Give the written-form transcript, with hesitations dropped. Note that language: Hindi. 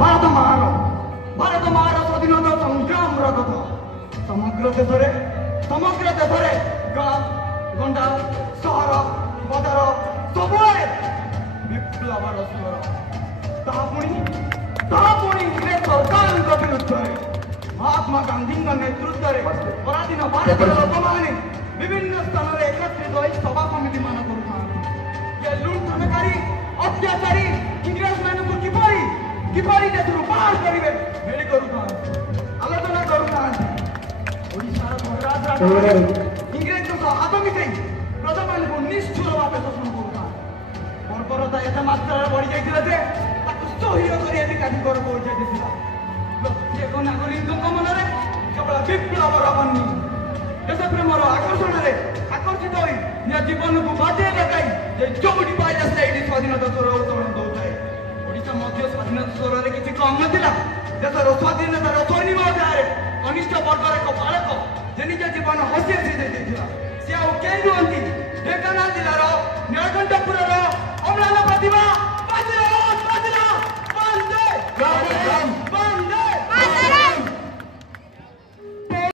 भारत मार स्वाधीनता संग्राम कथा समग्र देश गाँ गंडा सहर बजार सबुआड़े विप्लवर स्वर इंग्रेज सरकार विरुद्ध महात्मा गांधी नेतृत्व में पराधीन भारत लोक मैंने विभिन्न स्थान में एकत्रित हो सभा समिति मान कर लुंठनकारी अत्याचारी इंग्रेज मान को किपरि देश बाहर करेंगे मेरी करूँ आलोचना करूना इंग्रेज हाथ मिसाई प्रजा मान को निष्ठुर भाव शोषण करूना बर्बरता एत मात्रा बढ़ी जाते सह्य कर पहुंचाई नागरिक मन में केवल विप्लवर बनी देश प्रेमर आकर्षण आकर्षित हो जीवन को बाजे लगाई चौटी पाइला से स्वाधीनता स्वर उत्तोलन दौए ओडिशा स्वाधीनता स्वर में किसी कम नाला देशर स्वाधीनतार स्वर्णिम अध्याय कनिष्ठ वर्गर एक बालक जे निज जीवन हसी हसी सी आउ कई नुहति ढेंकानाल जिलार नीलकंठपुर अम्लान प्रतिभा